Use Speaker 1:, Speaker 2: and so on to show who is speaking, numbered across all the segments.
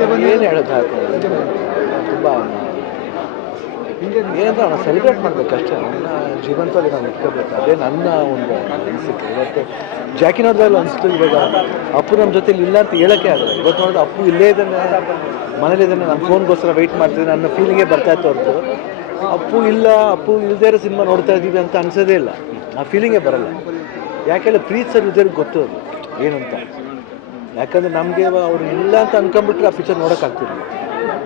Speaker 1: ಏನು ಹೇಳೋಕ್ಕಾಗಲ್ಲ ತುಂಬ ಏನಂದ್ರೆ ಅವನ್ನ ಸೆಲೆಬ್ರೇಟ್ ಮಾಡಬೇಕಷ್ಟೇ ನನ್ನ ಜೀವಂತವಾಗಿ ನಾನು ಇಟ್ಕೋಬೇಕು. ಅದೇ ನನ್ನ ಒಂದು ಅನಿಸಿಕೆ. ಇವತ್ತು ಜಾಕಿನವ್ರದಲ್ಲಿ ಅನಿಸ್ತು ಇವಾಗ ಅಪ್ಪು ನಮ್ಮ ಜೊತೆಲಿ ಇಲ್ಲ ಅಂತ ಹೇಳಕ್ಕೆ ಆಗಲ್ಲ. ಇವತ್ತು ನೋಡಿದ್ರೆ ಅಪ್ಪು ಇಲ್ಲೇ ಇದ್ದಾನೆ ಮನೇಲಿ ಇದ್ದಾನೆ ನಾನು ಫೋನ್ಗೋಸ್ಕರ ವೆಯ್ಟ್ ಮಾಡ್ತೀನಿ ನನ್ನ ಫೀಲಿಂಗೇ ಬರ್ತಾ ಇತ್ತು ಹೊರತು. ಅಪ್ಪು ಇಲ್ಲ ಅಪ್ಪು ಇಲ್ಲದೇ ಇರೋ ಸಿನಿಮಾ ನೋಡ್ತಾ ಇದ್ದೀವಿ ಅಂತ ಅನ್ಸೋದೇ ಇಲ್ಲ. ಆ ಫೀಲಿಂಗೇ ಬರಲ್ಲ. ಯಾಕೆಲ್ಲ ಪ್ರೀತ್ ಸರ್ ಇದ್ರಿಗೆ ಗೊತ್ತು ಅದು. ಏನಂತ? ಯಾಕಂದ್ರೆ ನಮಗೆ ಅವ್ರು ಇಲ್ಲ ಅಂತ ಅನ್ಕೊಂಡ್ಬಿಟ್ರೆ ಆ ಪಿಕ್ಚರ್ ನೋಡೋಕ್ಕಾಗ್ತಿರಲಿಲ್ಲ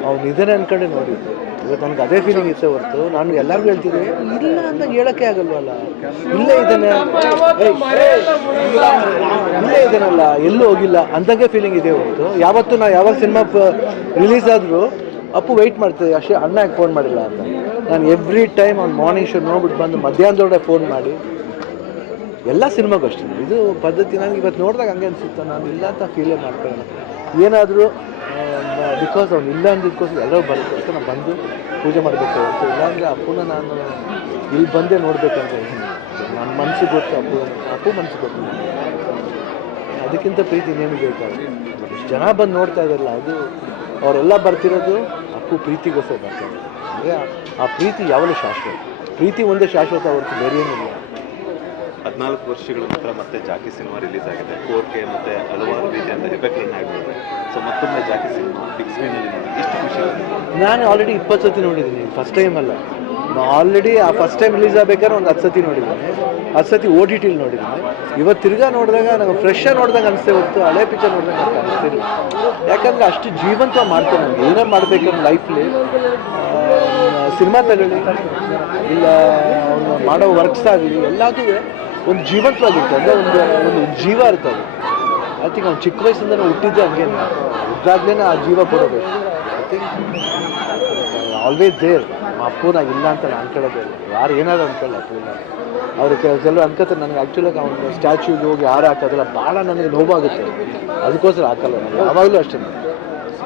Speaker 1: ಅವ್ನು ಇದನ್ನೇ ಅನ್ಕೊಂಡೆ ನೋಡಿದ್ದು ಇವತ್ತು ನನಗೆ ಅದೇ ಫೀಲಿಂಗ್ ಇತ್ತು ಹೊರತು. ನಾನು ಎಲ್ಲರಿಗೂ ಹೇಳ್ತೀನಿ ಇಲ್ಲ ಅಂತ ಹೇಳೋಕ್ಕೆ ಆಗಲ್ವಲ್ಲ. ಇಲ್ಲೇ ಇದ್ದಾನೆ. ಇಲ್ಲೇ ಇದ್ದಾನಲ್ಲ, ಎಲ್ಲೂ ಹೋಗಿಲ್ಲ ಅಂದಂಗೆ ಫೀಲಿಂಗ್ ಇದೆ ಹೊರತು. ಯಾವತ್ತು ನಾ ಯಾವಾಗ ಸಿನಿಮಾ ರಿಲೀಸ್ ಆದರೂ ಅಪ್ಪು ವೆಯ್ಟ್ ಮಾಡ್ತೀವಿ ಅಷ್ಟೇ ಅಣ್ಣ ಫೋನ್ ಮಾಡಿಲ್ಲ ಅಂತ. ನಾನು ಎವ್ರಿ ಟೈಮ್ ಅವ್ನು ಮಾರ್ನಿಂಗ್ ಶೋ ನೋಡ್ಬಿಟ್ಟು ಬಂದು ಮಧ್ಯಾಹ್ನದೊಳಗೆ ಫೋನ್ ಮಾಡಿ ಎಲ್ಲ ಸಿನಿಮಾಗೂ ಅಷ್ಟೇ. ಇದು ಪದ್ಧತಿ ನನಗೆ ಇವತ್ತು ನೋಡಿದಾಗ ಹಂಗೆ ಅನಿಸುತ್ತೆ. ನಾನು ಇಲ್ಲ ಅಂತ ಫೀಲೇ ಮಾಡ್ಕೊಳ್ಳೋಣ. ಏನಾದರೂ ಬಿಕಾಸ್ ಅವ್ನು ಇಲ್ಲ ಅಂದಿದ್ದಕ್ಕೋಸ್ಕರ ಎಲ್ಲರೂ ಬರೋಕ್ಕೋಸ್ಕರ ನಾನು ಬಂದು ಪೂಜೆ ಮಾಡಬೇಕು ಅಂತ. ಇಲ್ಲಾಂದರೆ ಅಪ್ಪನ ನಾನು ಇಲ್ಲಿ ಬಂದೇ ನೋಡಬೇಕು ಅಂತ ನನ್ನ ಮನಸ್ಸಿಗೆ ಗೊತ್ತು ಅಪ್ಪು ಅಪ್ಪು ಮನಸ್ಸಿಗೆ ಗೊತ್ತು ಅದಕ್ಕಿಂತ ಪ್ರೀತಿ ಇನ್ನೇನು ಬೇಕಾದ್ರೆ ಜನ ಬಂದು ನೋಡ್ತಾ ಇದ್ದಾರಲ್ಲ, ಅದು ಅವರೆಲ್ಲ ಬರ್ತಿರೋದು ಅಪ್ಪು ಪ್ರೀತಿಗೋಸ್ಕರ ಬರ್ತಾರೆ ಅಂದರೆ ಆ ಪ್ರೀತಿ ಯಾವಾಗಲೂ ಶಾಶ್ವತ. ಪ್ರೀತಿ ಒಂದೇ ಶಾಶ್ವತ ಅವ್ರಿಗೆ ಬೇರೆ ಏನಿಲ್ಲ
Speaker 2: ಹದಿನಾಲ್ಕು ವರ್ಷಗಳ ನಂತರ ಮತ್ತೆ ಜಾಕಿ ಸಿನಿಮಾ ರಿಲೀಸ್ ಆಗಿದೆ. ಫೋರ್ ಕೆ ಮತ್ತೆ ಹಲವಾರು ರೀತಿಯಿಂದ ಎಫೆಕ್ಟ್ ರನ್ ಆಗಿಬಿಟ್ಟಿದೆ ಸೊ ಮತ್ತೊಮ್ಮೆ ಜಾಕಿ ಸಿನಿಮಾ ಬಿಗ್ ಸ್ಕ್ರೀನಲ್ಲಿ ನೋಡಿ. ಎಷ್ಟು ಖುಷಿ
Speaker 1: ನಾನು ಆಲ್ರೆಡಿ ಇಪ್ಪತ್ತು ಸತಿ ನೋಡಿದ್ದೀನಿ. ಫಸ್ಟ್ ಟೈಮ್ ಅಲ್ಲ. ನಾನು ಆಲ್ರೆಡಿ ಆ ಫಸ್ಟ್ ಟೈಮ್ ರಿಲೀಸ್ ಆಗಬೇಕಾದ್ರೆ ಒಂದು ಹತ್ತು ಸತಿ ನೋಡಿದ್ದೀನಿ. ಹತ್ತು ಸತಿ ಓ ಡಿ ಟಿಲಿ ನೋಡಿದ್ದೀನಿ. ಇವತ್ತು ತಿರ್ಗಾ ನೋಡಿದಾಗ ನಂಗೆ ಫ್ರೆಶ್ ಆಗಿ ನೋಡಿದಾಗ ಅನಿಸ್ತೇ ಹೊತ್ತು ಹಳೆ ಪಿಕ್ಚರ್ ನೋಡಿದಾಗ ನನಗೆ ಅನಿಸ್ತಿಲ್ಲ ಯಾಕಂದರೆ ಅಷ್ಟು ಜೀವಂತ ಮಾಡ್ತೇನೆ ನನಗೆ ಏನೇ ಮಾಡಬೇಕಂದ್ರೆ ಲೈಫ್ಲಿ ಸಿನಿಮಾ ತಗೊಳ್ಳಿ. ಇಲ್ಲ ಮಾಡೋ ವರ್ಕ್ಸ್ ಆಗಲಿ, ಎಲ್ಲದೂ ಒಂದು ಜೀವಂತವಾಗಿರ್ತದೆ ಅಂದರೆ ಒಂದು ಒಂದು ಜೀವ ಇರ್ತದೆ ಐ ಥಿಂಕ್ ಅವ್ನು ಚಿಕ್ಕ ವಯಸ್ಸಿಂದ ಹುಟ್ಟಿದ್ದೆ ಹಂಗೆ. ಹುಟ್ಟಾಗ್ಲೇ ಆ ಜೀವ ಕೊಡಬೇಕು I think always there Appu ನಾ ಇಲ್ಲ ಅಂತ ನಾನು ಅನ್ಕೊಳ್ಳೋದೇ ಯಾರು ಏನಾದ್ರು ಅನ್ಕೊಳ್ಳ ಅಪ್ಪು ಇಲ್ಲ ಅವ್ರು ಕೆಲವು ಅನ್ಕೋತಾರೆ ನನಗೆ ಆ್ಯಕ್ಚುಲಾಗಿ ಅವ್ನು ಸ್ಟ್ಯಾಚ್ಯೂಗೆ ಹೋಗಿ ಯಾರು ಹಾಕೋದಿಲ್ಲ ಭಾಳ ನನಗೆ ನೋವಾಗುತ್ತೆ. ಅದಕ್ಕೋಸ್ಕರ ಹಾಕಲ್ಲ ನಾನು. ಯಾವಾಗಲೂ ಅಷ್ಟೇ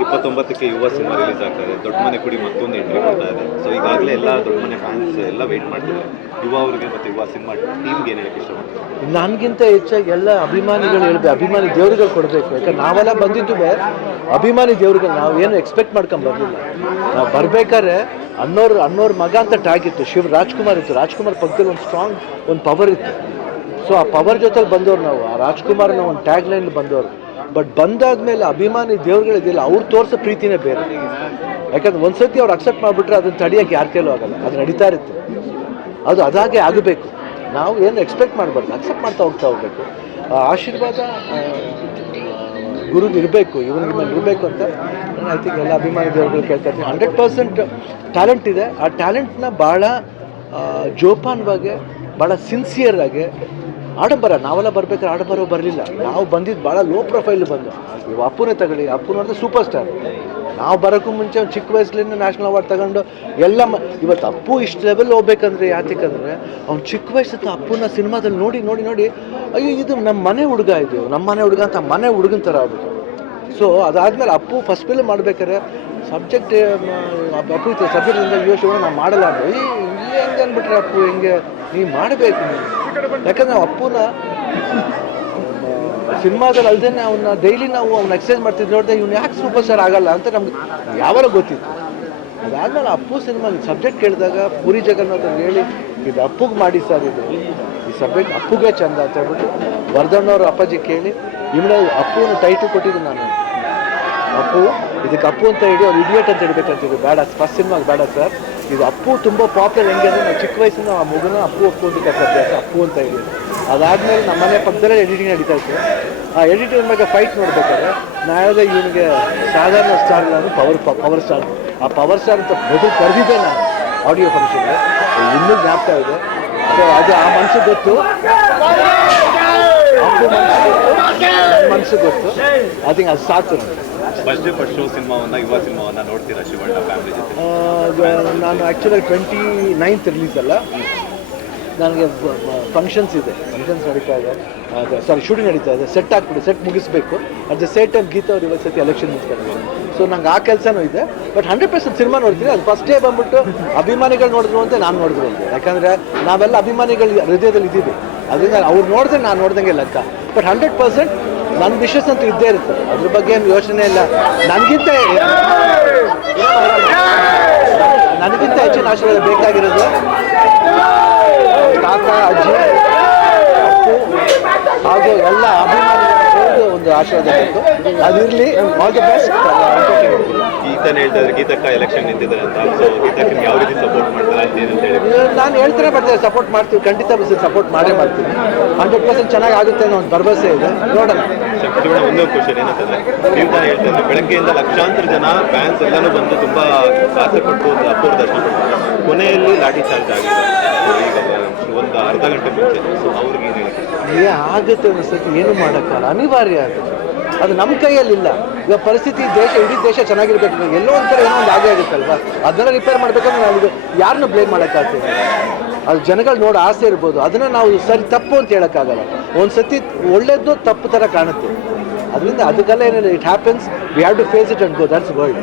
Speaker 2: ಇಪ್ಪತ್ತೊಂಬತ್ತಕ್ಕೆ ಯುವ ಸಿನಿಮಾ ರಿಲೀಸ್ ಆಗ್ತಾ ದೊಡ್ಡ ಮನೆ ಕುಡಿ ಮತ್ತೊಂದು ಎಂಟ್ರಿ ಕೊಡ್ತಾ ಇದೆ. ಸೊ ಈಗಾಗಲೇ ಎಲ್ಲ ದೊಡ್ಡ ಮನೆ ಫ್ಯಾನ್ಸ್ ಎಲ್ಲ ವೇಟ್ ಮಾಡ್ತಿದ್ದಾರೆ. ಯುವ ಅವರಿಗೆ ಮತ್ತೆ ಯುವ ಸಿನಿಮಾ ಟೀಮ್ಗೆ ಏನು ಹೇಳಕ್ಕೆ
Speaker 1: ನನಗಿಂತ ಹೆಚ್ಚಾಗಿ ಎಲ್ಲ ಅಭಿಮಾನಿಗಳು ಹೇಳ್ಬೇಕು. ಅಭಿಮಾನಿ ದೇವ್ರುಗಳು ಕೊಡಬೇಕು. ಯಾಕಂದ್ರೆ ನಾವೆಲ್ಲ ಬಂದಿದ್ದು ಅಭಿಮಾನಿ ದೇವ್ರುಗಳು. ನಾವು ಏನು ಎಕ್ಸ್ಪೆಕ್ಟ್ ಮಾಡ್ಕೊಂಡು ಬರಲಿಲ್ಲ. ನಾವು ಬರಬೇಕಾದ್ರೆ ಅನ್ನೋರು, ಅನ್ನೋರ್ ಮಗ ಅಂತ ಟ್ಯಾಗ್ ಇತ್ತು. ಶಿವ, ರಾಜ್ಕುಮಾರ್ ಇತ್ತು. ರಾಜ್ಕುಮಾರ್ ಪಕ್ಕದಲ್ಲಿ ಒಂದು ಸ್ಟ್ರಾಂಗ್ ಒಂದು ಪವರ್ ಇತ್ತು. ಸೊ ಆ ಪವರ್ ಜೊತೆಲಿ ಬಂದವರು ನಾವು. ಆ ರಾಜ್ಕುಮಾರ್ನ ಒಂದು ಟ್ಯಾಗ್ ಲೈನ್ ಬಂದವರು. ಬಟ್ ಬಂದಾದ ಮೇಲೆ ಅಭಿಮಾನಿ ದೇವ್ರುಗಳಿದೆಯಲ್ಲ ಅವ್ರು ತೋರಿಸೋ ಪ್ರೀತಿನೇ ಬೇರೆ. ಯಾಕಂದ್ರೆ ಒಂದ್ಸತಿ ಅವ್ರು ಅಕ್ಸೆಪ್ಟ್ ಮಾಡಿಬಿಟ್ರೆ ಅದನ್ನ ತಡಿಯಕ್ಕೆ ಯಾರ ಕೈಲೂ ಆಗಲ್ಲ. ಅದು ನಡೀತಾ ಇರುತ್ತೆ. ಅದು ಅದಾಗೆ ಆಗಬೇಕು. ನಾವು ಏನು ಎಕ್ಸ್ಪೆಕ್ಟ್ ಮಾಡಬಾರ್ದು. ಅಕ್ಸೆಪ್ಟ್ ಮಾಡ್ತಾ ಹೋಗ್ತಾ ಹೋಗ್ಬೇಕು. ಆಶೀರ್ವಾದ ಗುರು ಇರಬೇಕು, ಇವನಿಗೆ ಮೇಲೆ ಇರಬೇಕು ಅಂತ. ಐ ಥಿಂಕ್ ಎಲ್ಲ ಅಭಿಮಾನಿ ದೇವರುಗಳು ಕೇಳ್ತಾ ಇರ್ತೀನಿ ಹಂಡ್ರೆಡ್ ಪರ್ಸೆಂಟ್ ಟ್ಯಾಲೆಂಟ್ ಇದೆ. ಆ ಟ್ಯಾಲೆಂಟ್ನ ಭಾಳ ಜೋಪಾನವಾಗಿ ಭಾಳ ಸಿನ್ಸಿಯರ್ ಆಗಿ ಆಡಂಬರ, ನಾವೆಲ್ಲ ಬರ್ಬೇಕಾದ್ರೆ ಆಡಂಬರ ಬರಲಿಲ್ಲ. ನಾವು ಬಂದಿದ್ದು ಭಾಳ ಲೋ ಪ್ರೊಫೈಲ್ ಬಂದು. ಇವು ಅಪ್ಪುನೇ ತಗೊಳ್ಳಿ. ಅಪ್ಪು ನೋಡಿದ್ರೆ ಸೂಪರ್ ಸ್ಟಾರ್ ನಾವು ಬರೋಕ್ಕೂ ಮುಂಚೆ ಚಿಕ್ಕ ವಯಸ್ಸಲ್ಲಿಂದ ನ್ಯಾಷನಲ್ ಅವಾರ್ಡ್ ತಗೊಂಡು ಎಲ್ಲ ಇವತ್ತು ಅಪ್ಪು ಇಷ್ಟು ಲೆವೆಲ್ ಹೋಗ್ಬೇಕಂದ್ರೆ ಯಾತಕ್ಕಂದ್ರೆ, ಅವ್ನು ಚಿಕ್ಕ ವಯಸ್ಸತ್ತು ಅಪ್ಪುನ ಸಿನಿಮಾದಲ್ಲಿ ನೋಡಿ ನೋಡಿ ನೋಡಿ, ಅಯ್ಯೋ, ಇದು ನಮ್ಮ ಮನೆ ಹುಡುಗ ಇದು. ನಮ್ಮ ಮನೆ ಹುಡುಗ ಅಂತ ಮನೆ ಹುಡುಗನ ಥರ ಆಗ್ಬಿಟ್ಟು ಸೊ ಅದಾದಮೇಲೆ ಅಪ್ಪು ಫಸ್ಟ್ ಫಿಲ್ಮ್ ಮಾಡ್ಬೇಕಾದ್ರೆ ಸಬ್ಜೆಕ್ಟ್ ಅಪ್ಪು ಸಬ್ಜೆಕ್ಟಿಂದ ಯೋಚನೆ ನಾನು ಮಾಡಲ್ಲ ಅಂದ್ರೆ. ಈ ಹೆಂಗೆ ಅಂದ್ಬಿಟ್ರೆ ಅಪ್ಪು, ಹೆಂಗೆ. ನೀವು ಮಾಡಬೇಕು. ಯಾಕಂದ್ರೆ ಅಪ್ಪುನ ಸಿನಿಮಾದಲ್ಲಿ ಅಲ್ಲದೆ ಅವನ್ನ ಡೈಲಿ ನಾವು ಅವ್ನ ಎಕ್ಸಸೈಸ್ ಮಾಡ್ತಿದ್ವಿ ನೋಡಿದ್ರೆ ಇವ್ನು ಯಾಕೆ ಸೂಪರ್ ಸ್ಟಾರ್ ಆಗಲ್ಲ ಅಂತ ನಮ್ಗೆ ಯಾವಾಗ ಗೊತ್ತಿತ್ತು. ಅದಾದ್ಮೇಲೆ ಅಪ್ಪು ಸಿನಿಮಾ ಸಬ್ಜೆಕ್ಟ್ ಕೇಳಿದಾಗ ಪುರಿ ಜಗನ್ನಾಥ್ ಹೇಳಿ, ಇದು ಅಪ್ಪುಗೆ ಮಾಡಿ ಸರ್ ಇದು. ಈ ಸಬ್ಜೆಕ್ಟ್ ಅಪ್ಪುಗೆ ಚಂದ ಅಂತ ಹೇಳ್ಬಿಟ್ಟು ವರ್ಧಣ್ಣವ್ರ ಅಪ್ಪಾಜಿ ಕೇಳಿ ಇವಳ ಅಪ್ಪುನ ಟೈಟಲ್ ಕೊಟ್ಟಿದ್ದು ನಾನು. ಅಪ್ಪು, ಇದಕ್ಕೆ ಅಪ್ಪು ಅಂತ ಹೇಳಿ ಅವ್ರು ಇಡಿಯೇಟ್ ಅಂತ ಹೇಳ್ಬೇಕಂತಿದ್ದು ಬೇಡ ಫಸ್ಟ್ ಸಿನಿಮಾಗೆ ಬೇಡ ಸರ್ ಇದು ಅಪ್ಪು ತುಂಬ ಪಾಪ್ಯುಲರ್ ಹೆಂಗೆ ಅಂದರೆ ನಾವು ಚಿಕ್ಕ ವಯಸ್ಸಿಂದ ಆ ಮಗುನ ಅಪ್ಪು ಅಪ್ಪು ಅಂತ ಕರ್ಸೋದು ಅಪ್ಪು ಅಂತ ಇದೆ. ಅದಾದಮೇಲೆ ನಮ್ಮ ಮನೆ ಪಕ್ಕದಲ್ಲೇ ಎಡಿಟಿಂಗ್ ನಡೀತಾ ಇತ್ತು. ಆ ಎಡಿಟಿಂಗ್ ಬಗ್ಗೆ ಫೈಟ್ ನೋಡ್ಬೇಕಾದ್ರೆ ನಾಳೆ ಇವನಿಗೆ ಸಾಧಾರಣ ಸ್ಟಾರ್ ಇಲ್ಲ ಪವರ್ ಪವರ್ ಸ್ಟಾರ್ ಆ ಪವರ್ ಸ್ಟಾರ್ ಅಂತ ಮೊದಲು ಕರೆದಿದ್ದೆ ನಾನು ಆಡಿಯೋ ಫಂಕ್ಷನ್ಗೆ ಇನ್ನೂ ಜ್ಞಾಪಕ ಇದೆ. ಅದು ಅದು ಆ ಮನಸ್ಸು ಗೊತ್ತು. ಅಪ್ಪು ಮನಸ್ಸು ಗೊತ್ತು. ಮನಸ್ಸು ಗೊತ್ತು. ಅದಕ್ಕೆ ಅದು ಸಾಕು
Speaker 2: ಫಸ್ಟ್ ಫಸ್ಟ್ ಶೋ ಸಿನಿಮಾವನ್ನ ಯುವ ಸಿನಿಮಾವನ್ನ ನೋಡ್ತೀರಾ ಶಿವಣ್ಣ ಫ್ಯಾಮಿಲಿ ಜೊತೆ?
Speaker 1: ನಾನು ಆ್ಯಕ್ಚುಲಾಗಿ ಟ್ವೆಂಟಿ ನೈನ್ತ್ ರಿಲೀಸ್ ಅಲ್ಲ. ನನಗೆ ಫಂಕ್ಷನ್ಸ್ ಇದೆ. ಫಂಕ್ಷನ್ಸ್ ನಡೀತಾ ಇದೆ. ಸಾರಿ ಶೂಟಿಂಗ್ ನಡೀತಾ ಇದೆ. ಸೆಟ್ ಹಾಕ್ಬಿಡಿ ಸೆಟ್ ಮುಗಿಸ್ಬೇಕು. At the same time Geetha ಅವ್ರು ಇವತ್ತು ಸತಿ ಎಲೆಕ್ಷನ್ ನಿಂತ್ಕೊಂಡಿದ್ದಾರೆ ಸೊ ನಂಗೆ ಆ ಕೆಲಸನೂ ಇದೆ. ಬಟ್ ಹಂಡ್ರೆಡ್ ಪರ್ಸೆಂಟ್ ಸಿನಿಮಾ ನೋಡ್ತೀನಿ. ಅದು ಫಸ್ಟ್ ಡೇ ಬಂದ್ಬಿಟ್ಟು ಅಭಿಮಾನಿಗಳು ನೋಡಿದ್ರು ಅಂತ ನಾನು ನೋಡಿದ್ರು ಅಂತ. ಯಾಕಂದರೆ ನಾವೆಲ್ಲ ಅಭಿಮಾನಿಗಳು ಹೃದಯದಲ್ಲಿ ಇದ್ದೀವಿ. ಅದರಿಂದ ಅವ್ರು ನೋಡಿದ್ರೆ ನಾನು ನೋಡ್ದಂಗೆ ಲೆಕ್ಕ. ಬಟ್ ಹಂಡ್ರೆಡ್ ಪರ್ಸೆಂಟ್ ನನ್ನ ವಿಶ್ವಾಸ ಅಂತೂ ಇದ್ದೇ ಇರುತ್ತೆ. ಅದ್ರ ಬಗ್ಗೆ ಏನು ಯೋಚನೆ ಇಲ್ಲ. ನನಗಿಂತ ನನಗಿಂತ ಹೆಚ್ಚಿನ ಆಶೀರ್ವಾದ ಬೇಕಾಗಿರೋದು ತಾತ ಅಜ್ಜಿ ಹಾಗೂ ಎಲ್ಲ ಅಭಿಮಾನಿಗಳು ಒಂದು ಆಶೀರ್ವಾದ ಬೇಕು ಅದಿರಲಿ ಆಲ್ ದಿ ಬೆಸ್ಟ್
Speaker 2: ಗೀತನ ಹೇಳ್ತಾ ಇದ್ರೆ ಗೀತಕ್ಕ ಎಲೆಕ್ಷನ್ ನಿಂತಿದ್ದಾರೆ ಅಂತ. ಸೊ ಗೀತಕ್ಕೆ ಯಾವ ರೀತಿ ಸಪೋರ್ಟ್ ಮಾಡ್ತಾರೆ ಅಂತ ಏನಂತ ಹೇಳಿ.
Speaker 1: ನಾನು ಹೇಳ್ತಾನೆ ಬರ್ತಾರೆ ಸಪೋರ್ಟ್ ಮಾಡ್ತೀವಿ. ಖಂಡಿತ ಸಪೋರ್ಟ್ ಮಾಡೇ ಮಾಡ್ತೀವಿ. ಹಂಡ್ರೆಡ್ ಪರ್ಸೆಂಟ್ ಚೆನ್ನಾಗಿ ಆಗುತ್ತೆ ಅನ್ನೋ ಒಂದು ಭರವಸೆ ಇದೆ. ನೋಡೋಣ.
Speaker 2: ಶಿವಣ್ಣ ಒಂದೇ ಕ್ವಶನ್ ಏನಂತಂದ್ರೆ ನೀವು ತಾನೇ ಹೇಳ್ತಾ ಇದ್ರೆ ಬೆಳಗ್ಗೆಯಿಂದ ಲಕ್ಷಾಂತರ ಜನ ಫ್ಯಾನ್ಸ್ ಎಲ್ಲಾನು ಬಂದು ತುಂಬಾ ಆಸೆ ಪಟ್ಟು ಒಂದು ಅಪ್ಪೋರ್ ದರ್ಶನ ಕೊನೆಯಲ್ಲಿ ಲಾಠಿ ಚಾರ್ಜ್ ಆಗಿದೆ. ಈಗ ಒಂದು ಅರ್ಧ ಗಂಟೆ ಮುಂಚೆ. ಸೊ, ಅವ್ರಿಗೆ ಏನು ಹೇಳ್ತಾರೆ?
Speaker 1: ಏ, ಆಗುತ್ತೆ ಅನಿಸುತ್ತೆ. ಏನು ಮಾಡೋಕ್ಕಲ್ಲ ಅನಿವಾರ್ಯ ಆಗುತ್ತೆ ಅದು ನಮ್ಮ ಕೈಯಲ್ಲಿಲ್ಲ ಈಗ ಪರಿಸ್ಥಿತಿ ದೇಶ, ಇಡೀ ದೇಶ ಚೆನ್ನಾಗಿರ್ಬೇಕು. ಎಲ್ಲೋ ಒಂಥರ ಏನೋ ಒಂದು ಆಗೇ ಆಗುತ್ತಲ್ವಾ? ಅದನ್ನು ರಿಪೇರ್ ಮಾಡ್ಬೇಕಂದ್ರೆ ನಾವು ಯಾರನ್ನೂ ಬ್ಲೇಮ್ ಮಾಡೋಕ್ಕಾಗ್ತದೆ ಅದು ಜನಗಳು ನೋಡೋ ಆಸೆ ಇರ್ಬೋದು. ಅದನ್ನು ನಾವು ಸರಿ ತಪ್ಪು ಅಂತ ಹೇಳೋಕ್ಕಾಗಲ್ಲ. ಒಂದು ಸತಿ ಒಳ್ಳೇದು ತಪ್ಪು ಥರ ಕಾಣುತ್ತೆ. ಅದರಿಂದ ಅದಕ್ಕೆಲ್ಲ ಏನಿಲ್ಲ. It happens we have to face it and go that's world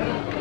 Speaker 2: are.